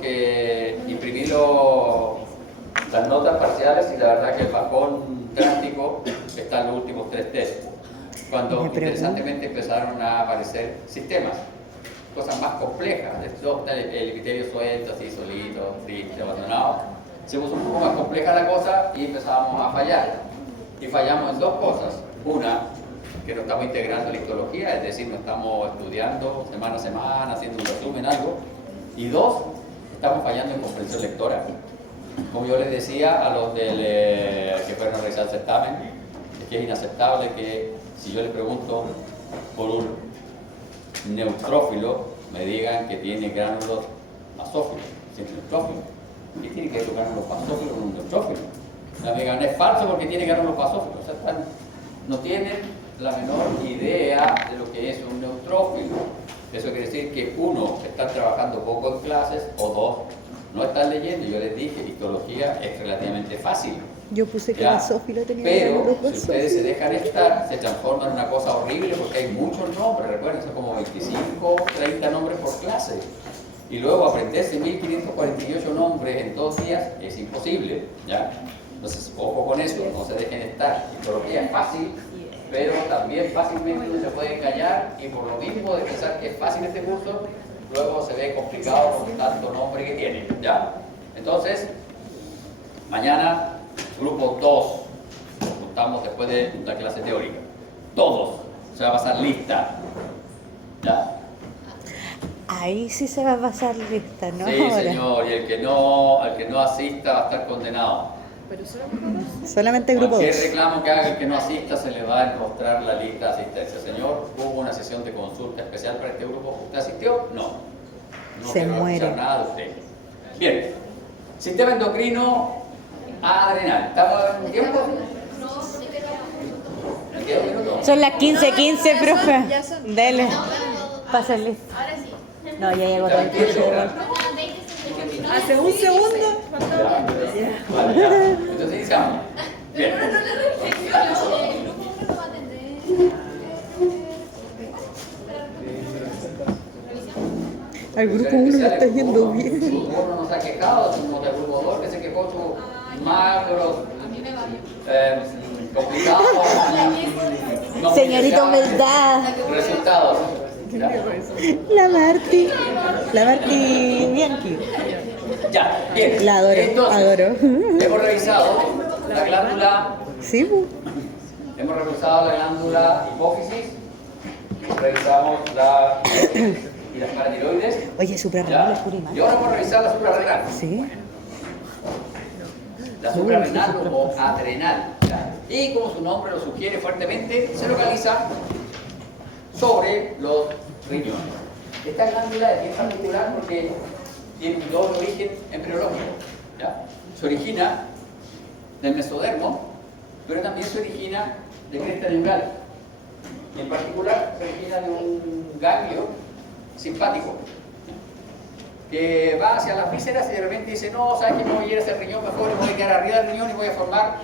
porque imprimí las notas parciales y la verdad que el bajón drástico está en los últimos 3 test, cuando interesantemente empezaron a aparecer sistemas, cosas más complejas, el criterio suelto, así solito, triste, abandonado, se puso un poco más compleja la cosa y empezamos a fallar. Y fallamos en 2 cosas. Una, que no estamos integrando la histología, es decir, no estamos estudiando semana a semana, haciendo un resumen, algo. Y 2, estamos fallando en comprensión lectora. Como yo les decía a los que fueron a realizar el certamen, es que es inaceptable que si yo les pregunto por un neutrófilo, me digan que tiene gránulos basófilos, si es neutrófilo. ¿Qué tiene que ver los gránulos basófilos con un neutrófilo? Me digan, es falso porque tiene gránulos basófilos. O sea, no tienen la menor idea de lo que es un neutrófilo. Eso quiere decir que uno, están trabajando poco en clases, o 2, no están leyendo. Yo les dije, histología es relativamente fácil. Yo puse que basófilo tenía pero gránulos si ustedes se dejan estar, se transforma en una cosa horrible porque hay muchos nombres. Recuerden, son como 25, 30 nombres por clase. Y luego aprenderse 1548 nombres en 2 días es imposible, ¿ya? Entonces, ojo con eso, no se dejen estar. Histología es fácil, pero también fácilmente uno se puede engañar, y por lo mismo de pensar que es fácil este curso, luego se ve complicado con tanto nombre que tiene, ¿ya? Entonces, mañana, grupo 2, nos juntamos después de la clase teórica. Todos, se va a pasar lista, ¿ya? Ahí sí se va a pasar lista, ¿no? Sí, Ahora. señor, y el que no asista va a estar condenado. Pero solamente Solamente grupo 2. Cualquier reclamo que haga el que no asista se le va a enrostrar la lista de asistencia. Señor, hubo una sesión de consulta especial para este grupo. ¿Usted asistió? No. No Se quiero muere. escuchar nada de usted. Bien. Sistema endocrino adrenal. ¿Estamos en tiempo? ¿Me quedo un minuto? Son las 15:15, profe. ya son. Dele. Pasa listo. Ahora sí. No, ya llegó todo el curso. hace un segundo. Vale, ya. Entonces iniciamos. Bien. Al grupo 1 le está yendo bien. El grupo 1 nos ha quejado, somos del grupo 2 que se quejó su magro, complicado. no Señorita muy Humildad. Resultados. La Marti Bianchi. Ya, bien. La adoro, Entonces, adoro. hemos revisado la glándula, Sí, bu. hemos revisado la glándula hipófisis, revisamos y las paratiroides. Oye, suprarrenal Ya. es Purimán. Y ahora vamos a revisar la suprarrenal. Sí. La suprarrenal o adrenal. ¿Ya? Y como su nombre lo sugiere fuertemente, se localiza sobre los riñones. Esta glándula es bien particular porque tiene un doble origen embriológico. ¿Ya? Se origina del mesodermo, pero también se origina de cresta neural. Y en particular se origina de un ganglio simpático que va hacia las vísceras y de repente dice, no, ¿sabes qué? Me voy a ir a ese riñón mejor, me voy a quedar arriba del riñón y voy a formar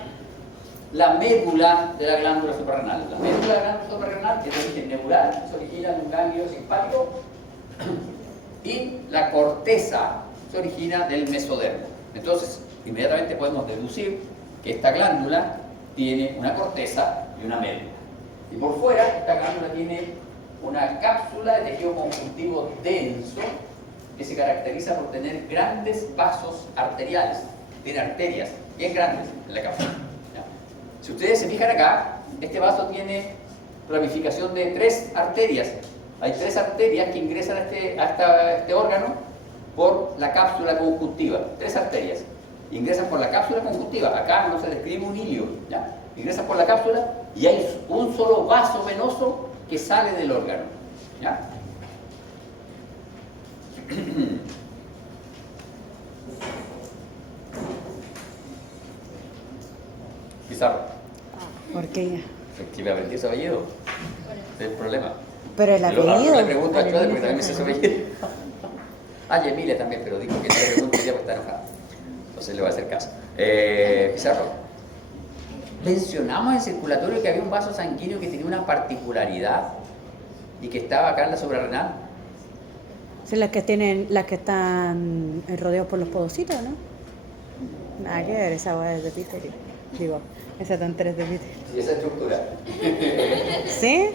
la médula de la glándula suprarrenal. La médula de la glándula suprarrenal es de origen neural, se origina de un ganglio simpático, y la corteza se origina del mesodermo. Entonces, inmediatamente podemos deducir que esta glándula tiene una corteza y una médula. Y por fuera, esta glándula tiene una cápsula de tejido conjuntivo denso que se caracteriza por tener grandes vasos arteriales. Tiene arterias bien grandes en la cápsula. ¿Ya? Si ustedes se fijan acá, este vaso tiene ramificación de 3 arterias. Hay 3 arterias que ingresan a este órgano por la cápsula conjuntiva. 3 arterias. Ingresan por la cápsula conjuntiva. Acá no se describe un hilio. ¿Ya? Ingresan por la cápsula y hay un solo vaso venoso que sale del órgano. ¿Ya? Pizarro. ¿Por qué ya? Que me aprendí ese apellido. Ese es el problema. Pero el Yo apellido. le pregunto a Chode porque también me sé su apellido. Ah, y Emilia también, pero dijo que no le pregunto ya porque está enojada. Entonces le voy a hacer caso. Pizarro. Mencionamos en circulatorio que había un vaso sanguíneo que tenía una particularidad y que estaba acá en la suprarrenal. Son las que tienen, las que están rodeados por los podocitos, ¿no? Nada que ver, esa hueá es de Peter. Digo, esa tontera es de Peter. Y esa estructura. ¿Sí?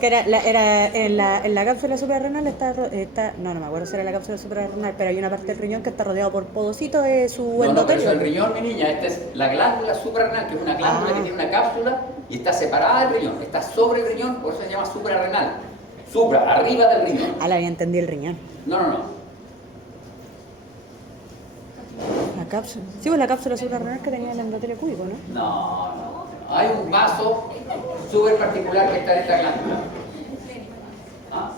Que era en la cápsula suprarrenal está, no me acuerdo si era la cápsula suprarrenal, pero hay una parte del riñón que está rodeado por podocitos de su No, pero endotelio. eso es el riñón, mi niña. Esta es la glándula suprarrenal, que es una glándula que tiene una cápsula y está separada del riñón. Está sobre el riñón, por eso se llama suprarrenal. Supra, arriba del riñón. Ah, la había entendido el riñón. No. La cápsula. Sí, pues la cápsula suprarrenal que tenía el endotelio cúbico, ¿no? No. Hay un vaso súper particular que está en esta glándula. ¿Ah?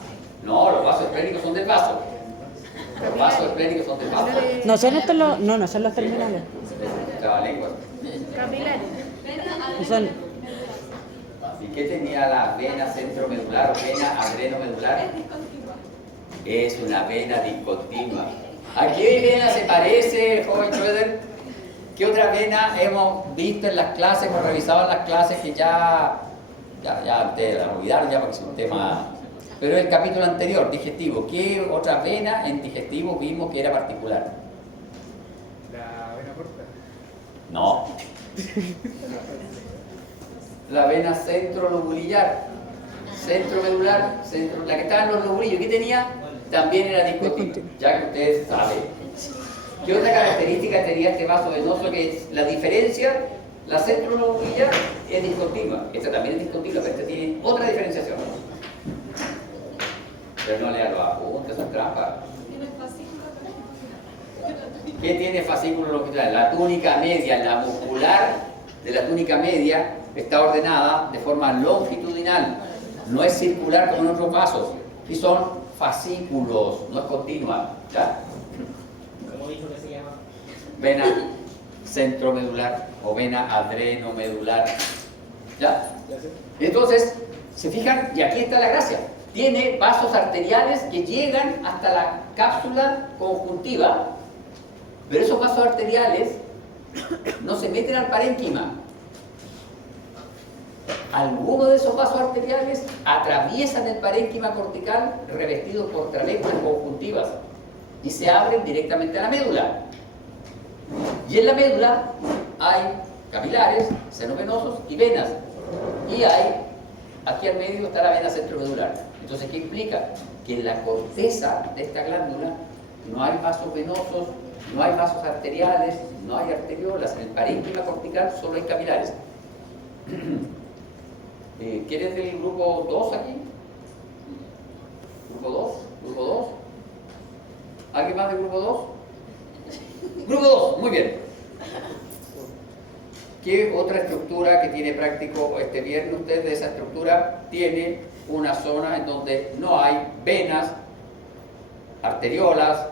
No, los vasos esplénicos son del vaso. Los vasos esplénicos son del vaso. No son estos los, no son los terminales. Trabalenguas. Capilares. No son, ¿Y qué tenía la vena centromedular o vena adrenomedular? Es una vena discontinua. ¿A qué vena se parece, joven Schroeder? ¿Qué otra vena hemos visto en las clases, hemos revisado en las clases que ya ustedes la olvidaron ya porque es un tema... Pero el capítulo anterior, digestivo, ¿qué otra vena en digestivo vimos que era particular? La vena corta. No. La vena centrolobulillar, centromedular, la que estaba en los lobulillos, ¿qué tenía? También era discontinua, ya que ustedes saben. ¿Qué otra característica tenía este vaso venoso que es la diferencia? La centrolobulillar es discontinua, esta también es discontinua, pero esta tiene otra diferenciación. Pero no lea los apuntes, son trampas. ¿Qué tiene fascículo longitudinal? La túnica media, la muscular de la túnica media está ordenada de forma longitudinal, no es circular como en otros vasos, y son fascículos, no es continua. ¿Ya? ¿Cómo dijo que se llama? Vena centromedular o vena adrenomedular. ¿Ya? Entonces, se fijan, y aquí está la gracia. Tiene vasos arteriales que llegan hasta la cápsula conjuntiva, pero esos vasos arteriales no se meten al parénquima. Algunos de esos vasos arteriales atraviesan el parénquima cortical revestidos por trabéculas conjuntivas y se abren directamente a la médula. Y en la médula hay capilares, senos venosos y venas. Y hay, aquí al medio está la vena centromedular. Entonces, ¿qué implica? Que en la corteza de esta glándula no hay vasos venosos, no hay vasos arteriales, no hay arteriolas. En el parénquima cortical solo hay capilares. ¿Quieres del grupo 2 aquí? ¿Grupo 2? ¿Grupo 2? ¿Alguien más del grupo 2? Grupo 2, muy bien. ¿Qué otra estructura que tiene práctico este viernes usted de esa estructura? Tiene una zona en donde no hay venas, arteriolas,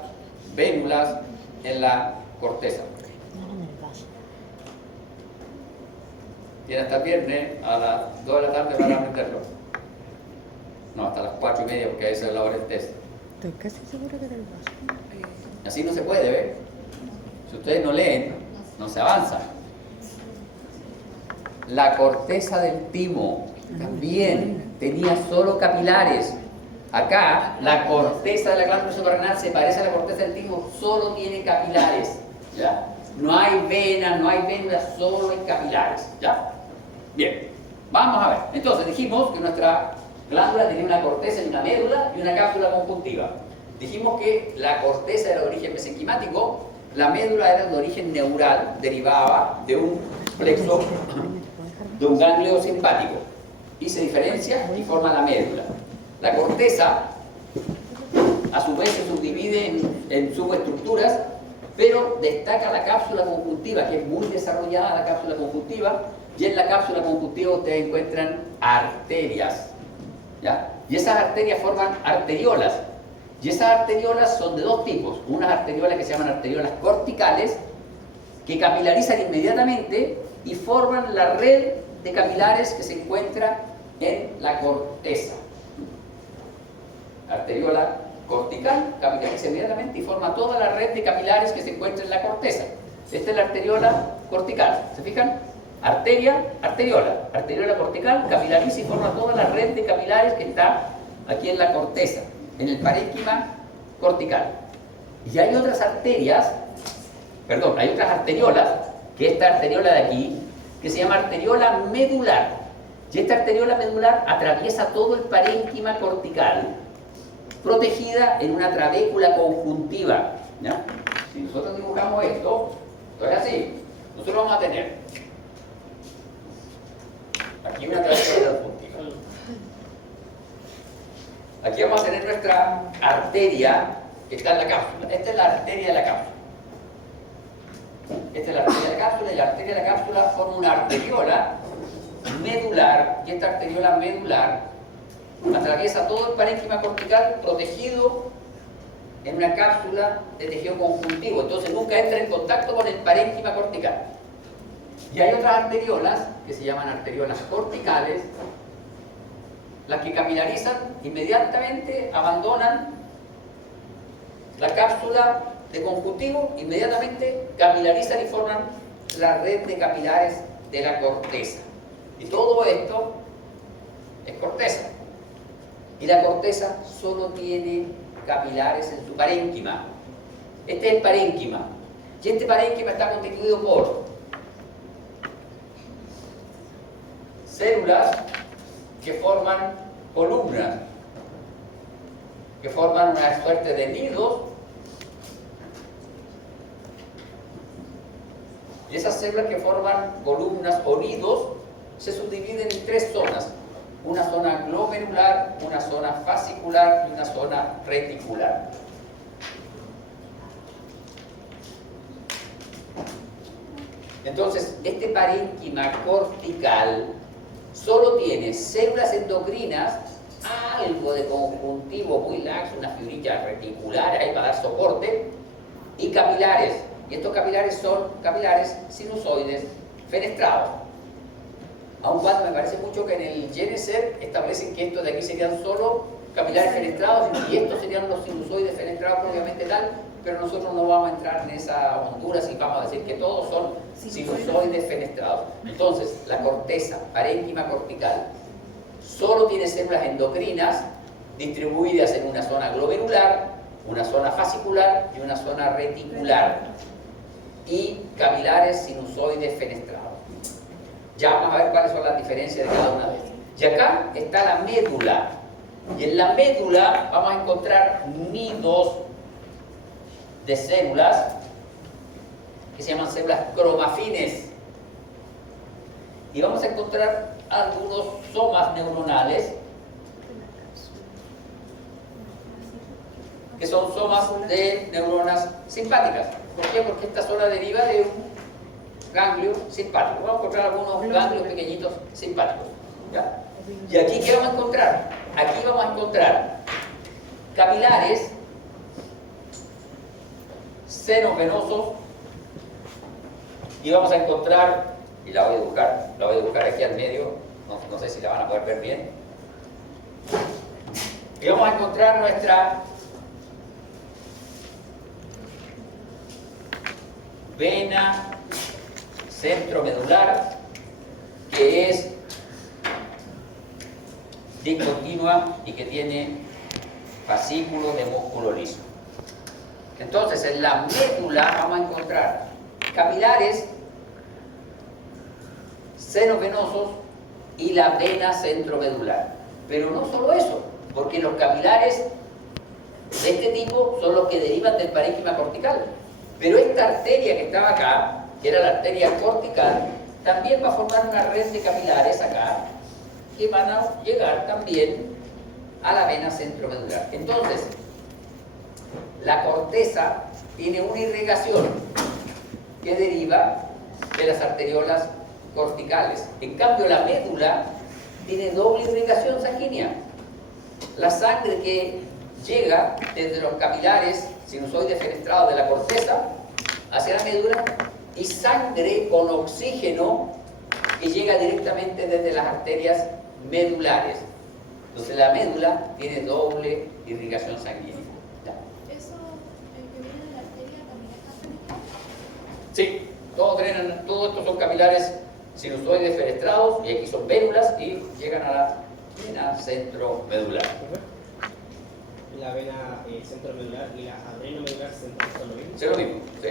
vénulas en la corteza. Tiene hasta el viernes a las 2 de la tarde para aprenderlo. No, hasta las 4:30 porque a esa es la hora del test. Estoy casi segura que era el vaso. Así no se puede, ¿ver? Si ustedes no leen, no se avanza. La corteza del timo también tenía solo capilares. Acá, la corteza de la glándula suprarrenal se parece a la corteza del timo, solo tiene capilares. ¿Ya? No hay venas, no hay vénulas, solo hay capilares. ¿Ya? Bien, vamos a ver. Entonces dijimos que nuestra glándula tenía una corteza y una médula y una cápsula conjuntiva. Dijimos que la corteza era de origen mesenquimático, la médula era de origen neural, derivaba de un plexo, de un ganglio simpático, y se diferencia y forma la médula. La corteza, a su vez, se subdivide en subestructuras, pero destaca la cápsula conjuntiva, que es muy desarrollada la cápsula conjuntiva, y en la cápsula conjuntiva ustedes encuentran arterias, ¿ya? Y esas arterias forman arteriolas, y esas arteriolas son de dos tipos, unas arteriolas que se llaman arteriolas corticales, que capilarizan inmediatamente y forman la red de capilares que se encuentra en la corteza. Arteriola cortical capilariza inmediatamente y forma toda la red de capilares que se encuentra en la corteza. Esta es la arteriola cortical, ¿se fijan? Arteria, arteriola cortical, capilariza y forma toda la red de capilares que está aquí en la corteza. En el parénquima cortical. Y hay otras arterias, perdón, hay otras arteriolas, que esta arteriola de aquí, que se llama arteriola medular. Y esta arteriola medular atraviesa todo el parénquima cortical, protegida en una trabécula conjuntiva. ¿Ya? Si nosotros dibujamos esto es así. Nosotros vamos a tener aquí una trabécula conjuntiva. Aquí vamos a tener nuestra arteria que está en la cápsula. Esta es la arteria de la cápsula. Esta es la arteria de la cápsula y la arteria de la cápsula forma una arteriola medular, y esta arteriola medular atraviesa todo el parénquima cortical protegido en una cápsula de tejido conjuntivo, entonces nunca entra en contacto con el parénquima cortical. Y hay otras arteriolas que se llaman arteriolas corticales, las que capilarizan inmediatamente, abandonan la cápsula de conjuntivo, inmediatamente capilarizan y forman la red de capilares de la corteza. Y todo esto es corteza. Y la corteza solo tiene capilares en su parénquima. Este es el parénquima. Y este parénquima está constituido por células que forman columnas, que forman una suerte de nidos. Y esas células que forman columnas o nidos se subdividen en tres zonas. Una zona glomerular, una zona fascicular y una zona reticular. Entonces, este parénquima cortical solo tiene células endocrinas, algo de conjuntivo muy laxo, una fibrilla reticular ahí para dar soporte, y capilares. Y estos capilares son capilares sinusoides fenestrados. Aun cuando me parece mucho que en el GNSER establecen que estos de aquí serían solo capilares fenestrados y estos serían los sinusoides fenestrados propiamente tal, pero nosotros no vamos a entrar en esa hondura y vamos a decir que todos son sinusoides fenestrados. Entonces, la corteza parénquima cortical solo tiene células endocrinas distribuidas en una zona glomerular, una zona fascicular y una zona reticular, y capilares sinusoides fenestrados. Ya vamos a ver cuáles son las diferencias de cada una de ellas. Y acá está la médula. Y en la médula vamos a encontrar nidos de células que se llaman células cromafines. Y vamos a encontrar algunos somas neuronales que son somas de neuronas simpáticas. ¿Por qué? Porque esta zona deriva de un ganglio simpático. Vamos a encontrar algunos ganglios pequeñitos simpáticos. ¿Ya? ¿Y aquí qué vamos a encontrar? Aquí vamos a encontrar capilares, senos venosos, y vamos a encontrar, y la voy a dibujar aquí al medio, no sé si la van a poder ver bien, y vamos a encontrar nuestra vena centromedular, que es discontinua y que tiene fascículos de músculo liso. Entonces, en la médula vamos a encontrar capilares, senos venosos y la vena centromedular. Pero no solo eso, porque los capilares de este tipo son los que derivan del parénquima cortical. Pero esta arteria que estaba acá, que era la arteria cortical, también va a formar una red de capilares acá, que van a llegar también a la vena centromedular. Entonces, la corteza tiene una irrigación que deriva de las arteriolas corticales. En cambio, la médula tiene doble irrigación sanguínea. La sangre que llega desde los capilares sinusoides fenestrados de la corteza hacia la médula, y sangre con oxígeno que llega directamente desde las arterias medulares. Entonces la médula tiene doble irrigación sanguínea. ¿Ya? ¿Eso, el que viene de la arteria, también está fenestrado? Sí, todos estos son capilares sinusoides fenestrados, y aquí son vénulas y llegan a la vena centromedular. la vena centromedular y la adrenomedular central son lo mismo? Es lo mismo, ¿sí?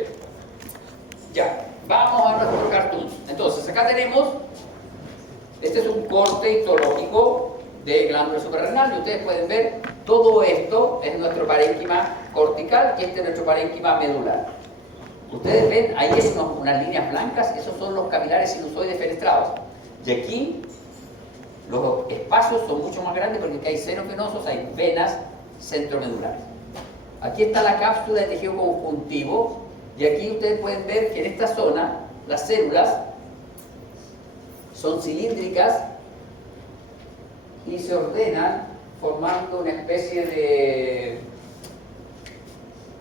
Ya, vamos a nuestro cartoon. Entonces, acá tenemos, este es un corte histológico de glándula suprarrenal y ustedes pueden ver, todo esto es nuestro parénquima cortical y este es nuestro parénquima medular. Ustedes ven, ahí es unas líneas blancas, esos son los capilares sinusoides fenestrados. Y aquí los espacios son mucho más grandes porque aquí hay senos venosos, hay venas centromedulares. Aquí está la cápsula de tejido conjuntivo y aquí ustedes pueden ver que en esta zona las células son cilíndricas y se ordenan formando una especie de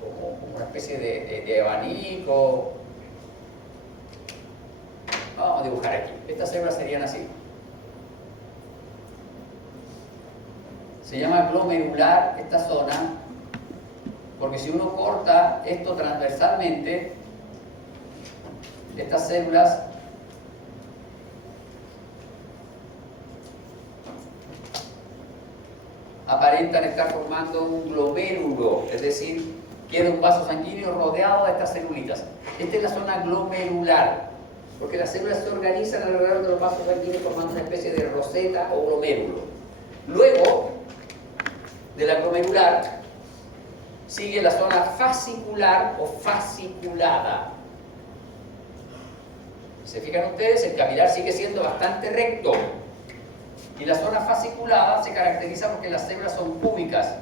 como una especie de abanico. Vamos a dibujar aquí. Estas células serían así. Se llama glomerular esta zona porque si uno corta esto transversalmente, estas células aparentan estar formando un glomérulo, es decir, queda un vaso sanguíneo rodeado de estas celulitas. Esta es la zona glomerular, porque las células se organizan alrededor de los vasos sanguíneos formando una especie de roseta o glomérulo. Luego de la glomerular sigue la zona fascicular o fasciculada. ¿Se fijan ustedes? El capilar sigue siendo bastante recto. Y la zona fasciculada se caracteriza porque las células son cúbicas.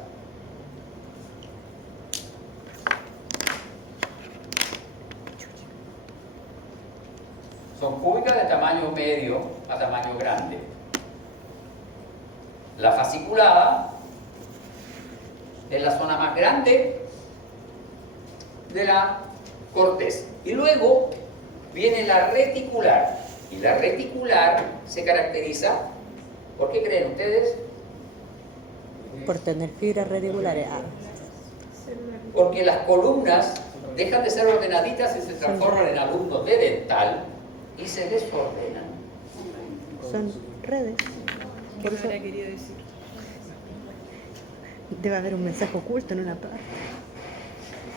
Son cúbicas de tamaño medio a tamaño grande. La fasciculada es la zona más grande de la corteza. Y luego viene la reticular. Y la reticular se caracteriza, ¿por qué creen ustedes? Por tener fibras reticulares. Ah, Porque las columnas dejan de ser ordenaditas y se transforman en alumnos de dental y se desordenan. son redes. Por eso debe haber un mensaje oculto en una parte.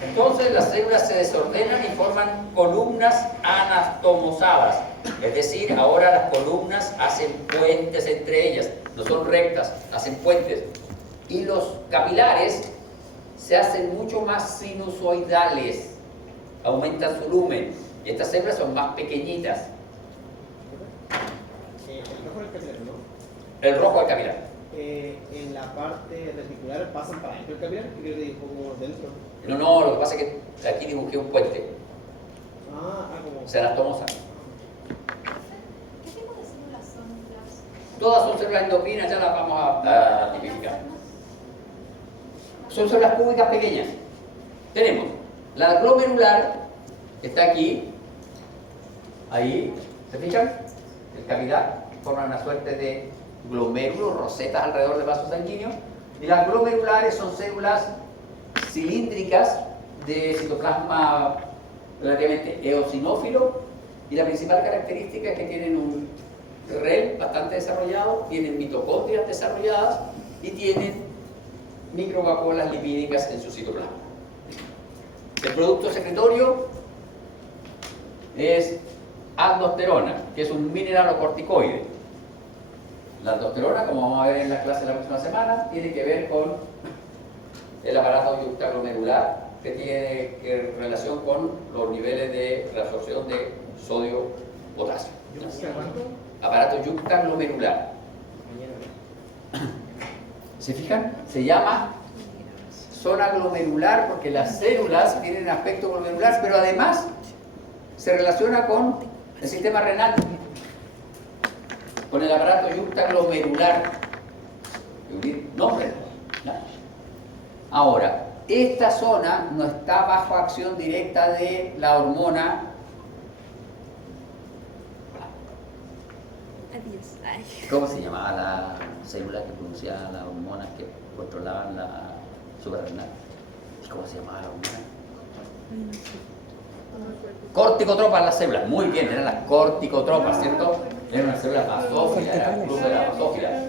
Entonces las células se desordenan y forman columnas anastomosadas. Es decir, ahora las columnas hacen puentes entre ellas. No son rectas, hacen puentes. Y los capilares se hacen mucho más sinusoidales. Aumentan su lumen. Y estas células son más pequeñitas. El rojo del capilar, ¿no? El rojo del capilar. En la parte reticular pasan para adentro del capilar, que creo que como dentro. No, lo que pasa es que aquí dibujé un puente. Como. Se anastomosa. ¿Qué tipo de células son las? Todas son células endocrinas, ya las vamos a tipificar. Son células cúbicas pequeñas. Tenemos la glomerular, que está aquí, ahí, ¿se fijan? El cavidad forma una suerte de glomérulos, rosetas alrededor del vaso sanguíneo. Y las glomerulares son células cilíndricas de citoplasma relativamente eosinófilo. Y la principal característica es que tienen un REL bastante desarrollado, tienen mitocondrias desarrolladas y tienen microvacuolas lipídicas en su citoplasma. El producto secretorio es aldosterona, que es un mineralocorticoide. La aldosterona, como vamos a ver en la clase de la próxima semana, tiene que ver con el aparato yuxtaglomerular, que tiene relación con los niveles de reabsorción de sodio-potasio. Aparato yuxtaglomerular. ¿Se fijan? Se llama zona glomerular porque las células tienen aspecto glomerular, pero además se relaciona con el sistema renal, con el aparato yuxtaglomerular. Nombre. Ahora, esta zona no está bajo acción directa de la hormona. Adiós. Ay. ¿Cómo se llamaba la célula que producía las hormonas que controlaban la suprarrenal? ¿Cómo se llamaba la hormona? Corticotropas las células. Muy bien, eran las corticotropas, ¿cierto? Eran unas células basófilas, era el club de la basófila.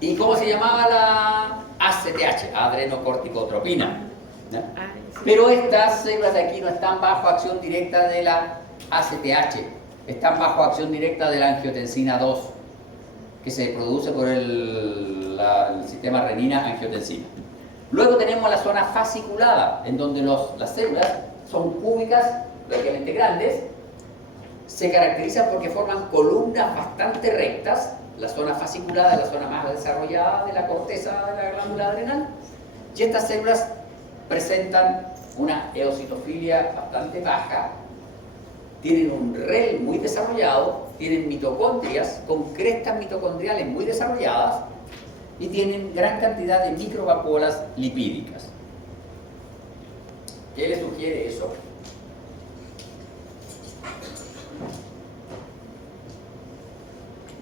¿Y cómo se llamaba ACTH, adrenocorticotropina. ¿Ya? Pero estas células de aquí no están bajo acción directa de la ACTH, están bajo acción directa de la angiotensina 2, que se produce por el sistema renina-angiotensina. Luego tenemos la zona fasciculada, en donde las células son cúbicas, relativamente grandes, se caracterizan porque forman columnas bastante rectas. La zona fasciculada es la zona más desarrollada de la corteza de la glándula adrenal, y estas células presentan una eosinofilia bastante baja, tienen un REL muy desarrollado, tienen mitocondrias con crestas mitocondriales muy desarrolladas y tienen gran cantidad de microvacuolas lipídicas. ¿Qué le sugiere eso?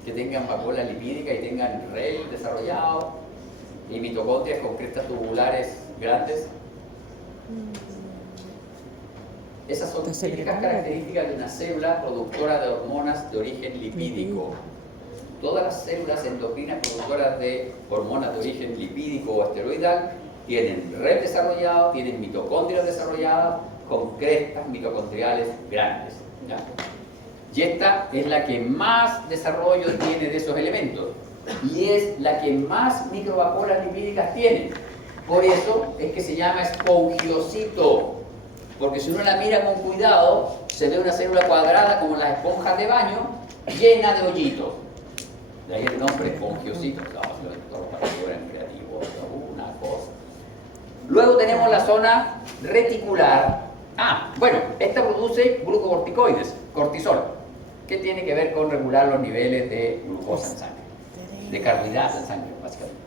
Que tengan vacuola lipídica y tengan REL desarrollado y mitocondrias con crestas tubulares grandes. Esas son típicas características de una célula productora de hormonas de origen lipídico. Todas las células endocrinas productoras de hormonas de origen lipídico o esteroidal tienen REL desarrollado, tienen mitocondrias desarrolladas con crestas mitocondriales grandes. ¿Ya? Y esta es la que más desarrollo tiene de esos elementos y es la que más microvacuolas lipídicas tiene. Por eso es que se llama espongiocito, porque si uno la mira con cuidado se ve una célula cuadrada como las esponjas de baño llena de hoyitos. De ahí el nombre espongiocito. Una cosa. Luego tenemos la zona reticular. Bueno, esta produce glucocorticoides, cortisol, que tiene que ver con regular los niveles de glucosa en sangre, de carbohidratos en sangre, básicamente.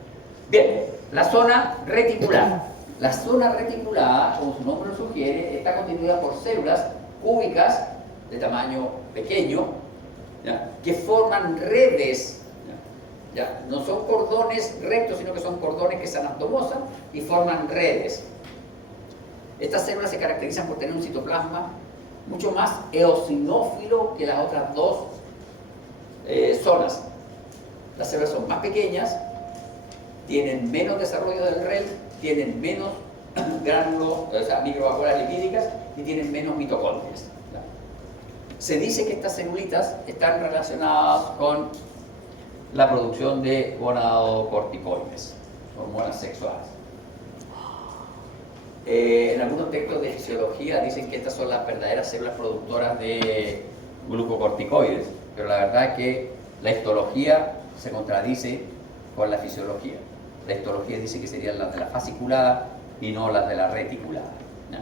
Bien, la zona reticular. La zona reticulada, como su nombre lo sugiere, está constituida por células cúbicas de tamaño pequeño, ¿ya?, que forman redes. ¿Ya? No son cordones rectos, sino que son cordones que se anastomosan y forman redes. Estas células se caracterizan por tener un citoplasma mucho más eosinófilo que las otras dos zonas. Las células son más pequeñas, tienen menos desarrollo del REL, tienen menos gránulos, o sea, microvacuolas lipídicas y tienen menos mitocondrias. ¿Ya? Se dice que estas celulitas están relacionadas con la producción de gonadocorticoides, hormonas sexuales. En algunos textos de fisiología dicen que estas son las verdaderas células productoras de glucocorticoides, pero la verdad es que la histología se contradice con la fisiología. La histología dice que serían las de la fasciculada y no las de la reticulada. ¿No?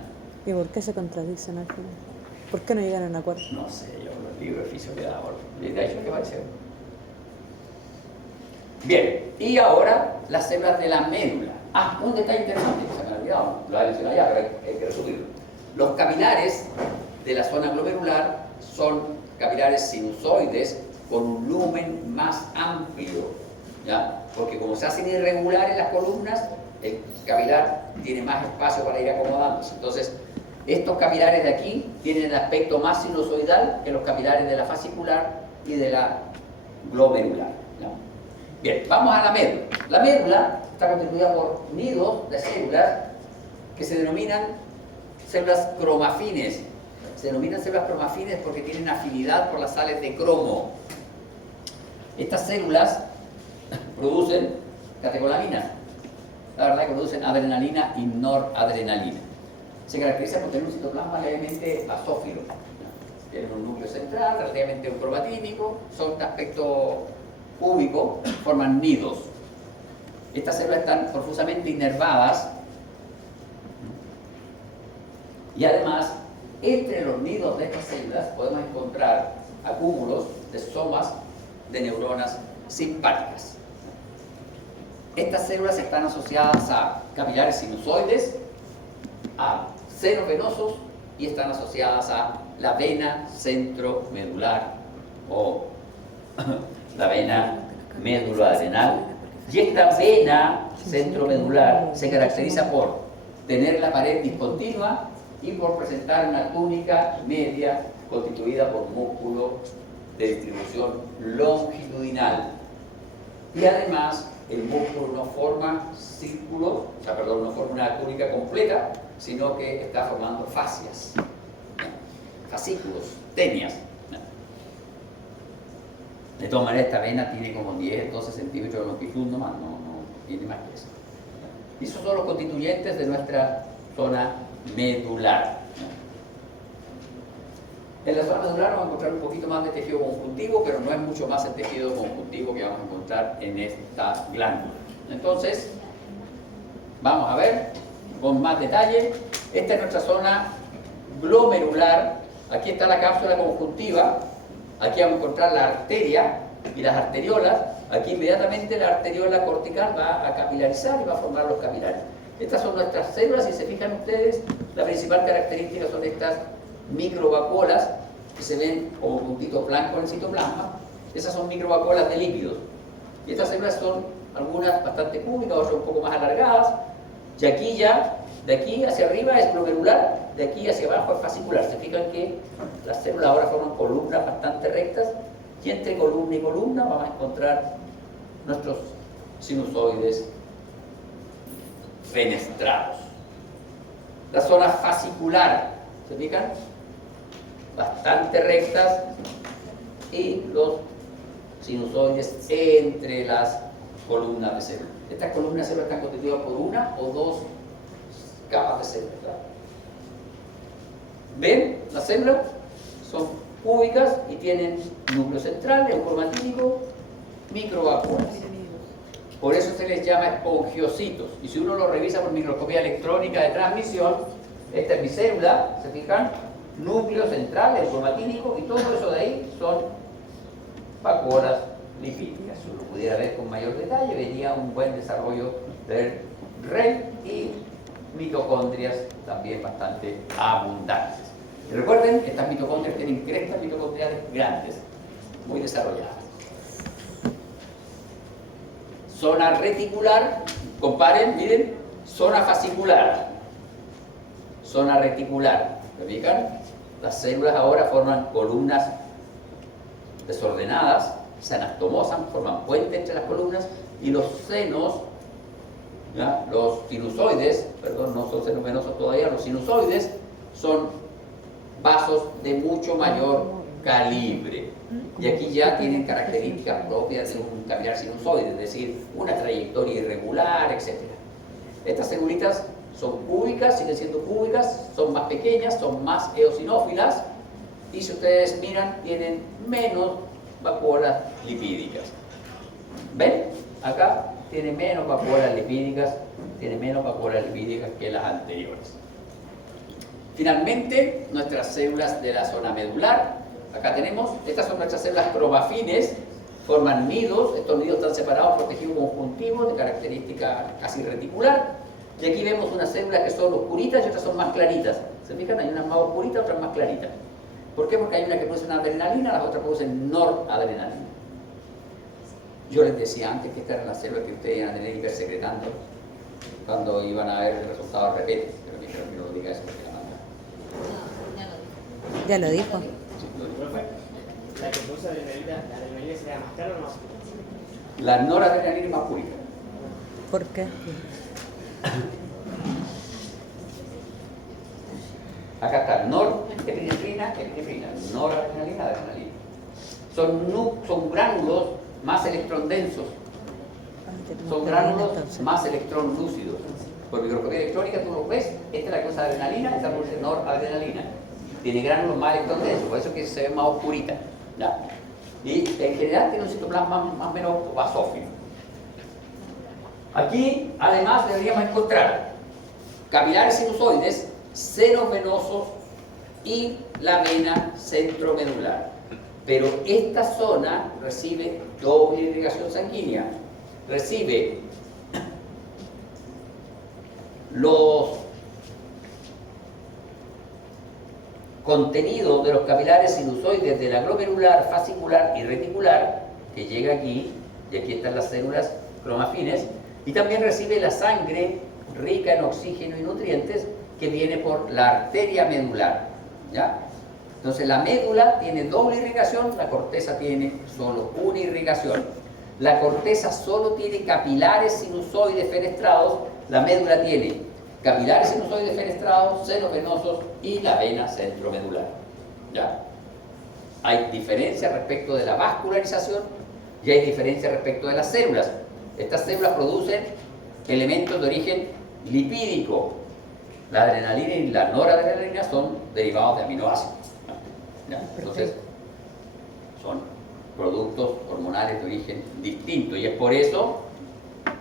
¿Y por qué se contradicen al final? ¿Por qué no llegan a un acuerdo? No sé, yo los libros de fisiología, de hecho, ¿qué parece? Bien, y ahora las células de la médula. Un detalle interesante, se me ha olvidado, lo he mencionado ya, pero hay que resumirlo. Los capilares de la zona glomerular son capilares sinusoides con un lumen más amplio, ¿ya? Porque como se hacen irregulares las columnas, el capilar tiene más espacio para ir acomodándose. Entonces, estos capilares de aquí tienen el aspecto más sinusoidal que los capilares de la fascicular y de la glomerular, ¿ya? Bien, vamos a la médula. La médula está constituida por nidos de células que se denominan células cromafines. Se denominan células cromafines porque tienen afinidad por las sales de cromo. Estas células producen catecolaminas. La verdad es que producen adrenalina y noradrenalina. Se caracterizan por tener un citoplasma levemente basófilo. Tienen un núcleo central, relativamente cromatínico, son de aspecto cúbico, forman nidos. Estas células están profusamente inervadas y además entre los nidos de estas células podemos encontrar acúmulos de somas de neuronas simpáticas. Estas células están asociadas a capilares sinusoides, a senos venosos y están asociadas a la vena centromedular o la vena meduloadrenal. Y esta vena centromedular se caracteriza por tener la pared discontinua y por presentar una túnica media constituida por músculo de distribución longitudinal. Y además el músculo no forma círculo, o sea, perdón, no forma una túnica completa, sino que está formando fascias, fascículos, tenias. De todas maneras, esta vena tiene como 10, 12 centímetros de longitud nomás, no tiene más que eso. Y esos son los constituyentes de nuestra zona medular. En la zona medular vamos a encontrar un poquito más de tejido conjuntivo, pero no es mucho más el tejido conjuntivo que vamos a encontrar en esta glándula. Entonces, vamos a ver con más detalle. Esta es nuestra zona glomerular. Aquí está la cápsula conjuntiva. Aquí vamos a encontrar la arteria y las arteriolas. Aquí inmediatamente la arteriola cortical va a capilarizar y va a formar los capilares. Estas son nuestras células. Si se fijan ustedes, la principal característica son estas microvacuolas que se ven como puntitos blancos en el citoplasma. Esas son microvacuolas de lípidos. Y estas células son algunas bastante cúbicas, otras un poco más alargadas. Y aquí ya, de aquí hacia arriba es glomerular, de aquí hacia abajo es fascicular. Se fijan que las células ahora forman columnas bastante rectas, y entre columna y columna vamos a encontrar nuestros sinusoides fenestrados. La zona fascicular, ¿se fijan? Bastante rectas, y los sinusoides entre las columnas de células. Estas columnas de células están constituidas por una o dos capas de células. ¿Claro? ¿Ven? Las células son cúbicas y tienen núcleo central, eucromatínico, microvacuolas. Por eso se les llama espongiocitos. Y si uno lo revisa por microscopía electrónica de transmisión, esta es mi célula, ¿se fijan? Núcleo central, eucromatínico, y todo eso de ahí son vacuolas lipídicas. Si uno pudiera ver con mayor detalle, vería un buen desarrollo del red y mitocondrias también bastante abundantes. Y recuerden, estas mitocondrias tienen crestas mitocondriales grandes, muy desarrolladas. Zona reticular, comparen, miren, zona fascicular, zona reticular. ¿Se fijan? Las células ahora forman columnas desordenadas, se anastomosan, forman puente entre las columnas, y los senos, ¿ya? Los sinusoides, perdón, no son senos venosos todavía, los sinusoides son vasos de mucho mayor calibre. Y aquí ya tienen características propias de un capilar sinusoide, es decir, una trayectoria irregular, etc. Estas celulitas son cúbicas, siguen siendo cúbicas, son más pequeñas, son más eosinófilas, y si ustedes miran, tienen menos vacuolas lipídicas. ¿Ven? Acá tiene menos vacuolas lipídicas, que las anteriores. Finalmente, nuestras células de la zona medular. Acá tenemos, estas son nuestras células cromafines, forman nidos. Estos nidos están separados por tejido conjuntivo de característica casi reticular. Y aquí vemos unas células que son oscuritas y otras son más claritas. ¿Se fijan? Hay unas más oscuritas, otras más claritas. ¿Por qué? Porque hay una que produce adrenalina, las otras producen noradrenalina. Yo les decía antes que estas eran las células que ustedes iban a tener que ir secretando cuando iban a ver el resultado de repente, pero dijeron que no lo diga eso porque la manda. Ya lo dijo. La que produce adrenalina sería más clara o más? La noradrenalina es más pública. ¿Por qué? Acá está norepinefrina, noradrenalina, adrenalina. Son gránulos más electrondensos, son gránulos más electronlúcidos. Por microscopía electrónica tú los ves, esta es la cosa de adrenalina, esta produce noradrenalina. Tiene gránulos más electrondensos, por eso que se ve más oscurita. ¿Ya? Y en general tiene un citoplasma más o menos basófilo. Aquí, además, deberíamos encontrar capilares sinusoides, senos venosos y la vena centromedular. Pero esta zona recibe doble irrigación sanguínea. Recibe los contenidos de los capilares sinusoides de la glomerular, fascicular y reticular, que llega aquí, y aquí están las células cromafines, y también recibe la sangre rica en oxígeno y nutrientes que viene por la arteria medular. ¿Ya? Entonces la médula tiene doble irrigación, la corteza tiene solo una irrigación. La corteza solo tiene capilares sinusoides fenestrados, la médula tiene capilares sinusoides fenestrados, senos venosos y la vena centromedular. ¿Ya? Hay diferencia respecto de la vascularización y hay diferencia respecto de las células. Estas células producen elementos de origen lipídico. La adrenalina y la noradrenalina son derivados de aminoácidos. ¿Ya? Entonces, son productos hormonales de origen distinto y es por eso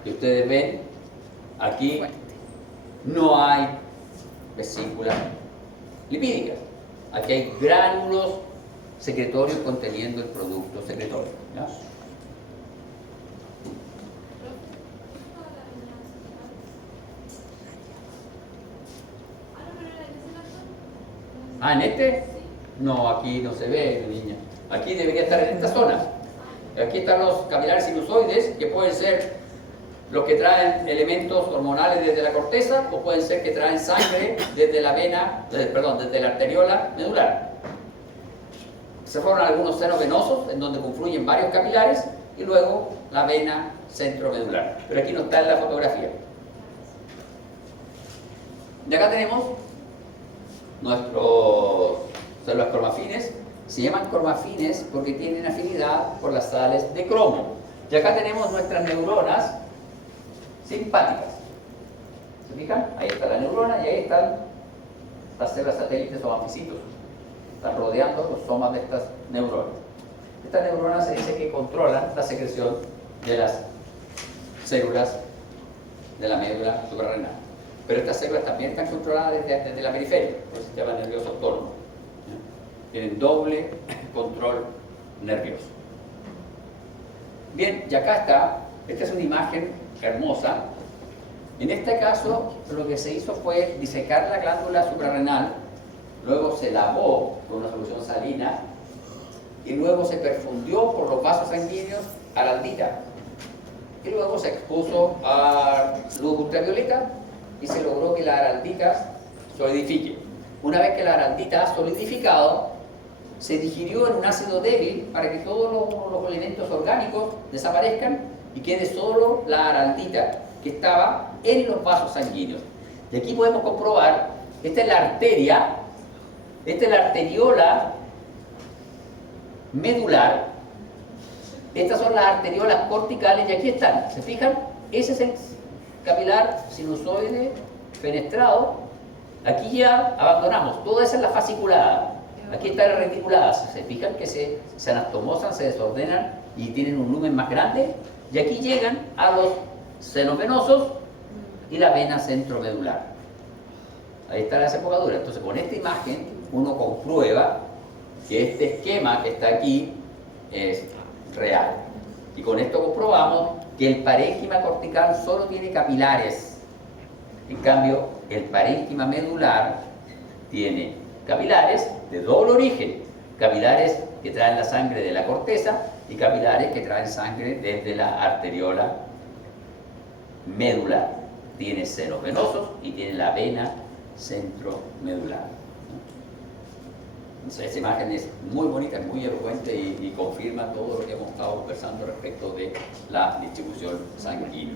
que ustedes ven aquí no hay vesículas lipídicas. Aquí hay gránulos secretorios conteniendo el producto secretorio. ¿Ya? Ah, ¿en este? No, aquí no se ve, niña. Aquí debería estar en esta zona. Aquí están los capilares sinusoides, que pueden ser los que traen elementos hormonales desde la corteza, o pueden ser que traen sangre desde la vena, desde la arteriola medular. Se forman algunos senos venosos, en donde confluyen varios capilares, y luego la vena centromedular. Pero aquí no está en la fotografía. Y acá tenemos nuestros células cromafines. Se llaman cromafines porque tienen afinidad por las sales de cromo. Y acá tenemos nuestras neuronas simpáticas. ¿Se fijan? Ahí está la neurona y ahí están las células satélites o anficitos. Están rodeando los somas de estas neuronas. Estas neuronas se dice que controlan la secreción de las células de la médula suprarrenal. Pero estas células también están controladas desde la periferia, por el sistema nervioso autónomo. Tienen doble control nervioso. Bien, y acá está, esta es una imagen hermosa. En este caso, lo que se hizo fue disecar la glándula suprarrenal, luego se lavó con una solución salina y luego se perfundió por los vasos sanguíneos a la aldita. Y luego se expuso a luz ultravioleta y se logró que la araldita solidifique. Una vez que la araldita ha solidificado, se digirió en un ácido débil para que todos los elementos orgánicos desaparezcan y quede solo la araldita que estaba en los vasos sanguíneos. Y aquí podemos comprobar, esta es la arteria, esta es la arteriola medular, estas son las arteriolas corticales y aquí están, ¿se fijan? Ese es el capilar sinusoide fenestrado. Aquí ya abandonamos, toda esa es la fasciculada. Aquí está la reticulada, se fijan que se anastomosan, se desordenan y tienen un lumen más grande. Y aquí llegan a los senos venosos y la vena centromedular. Ahí está la desembocadura. Entonces con esta imagen uno comprueba que este esquema que está aquí es real. Y con esto comprobamos que el parénquima cortical solo tiene capilares. En cambio, el parénquima medular tiene capilares de doble origen. Capilares que traen la sangre de la corteza y capilares que traen sangre desde la arteriola medular. Tiene senos venosos y tiene la vena centromedular. Entonces, esa imagen es muy bonita, muy elocuente y confirma todo lo que hemos estado conversando respecto de la distribución sanguínea.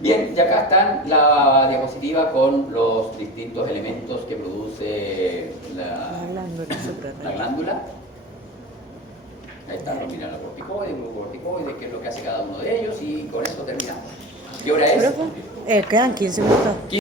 Bien, y acá está la diapositiva con los distintos elementos que produce la glándula. Ahí están los mineralocorticoides, glucocorticoides, qué es lo que hace cada uno de ellos y con esto terminamos. ¿Qué hora es? Quedan 15 minutos.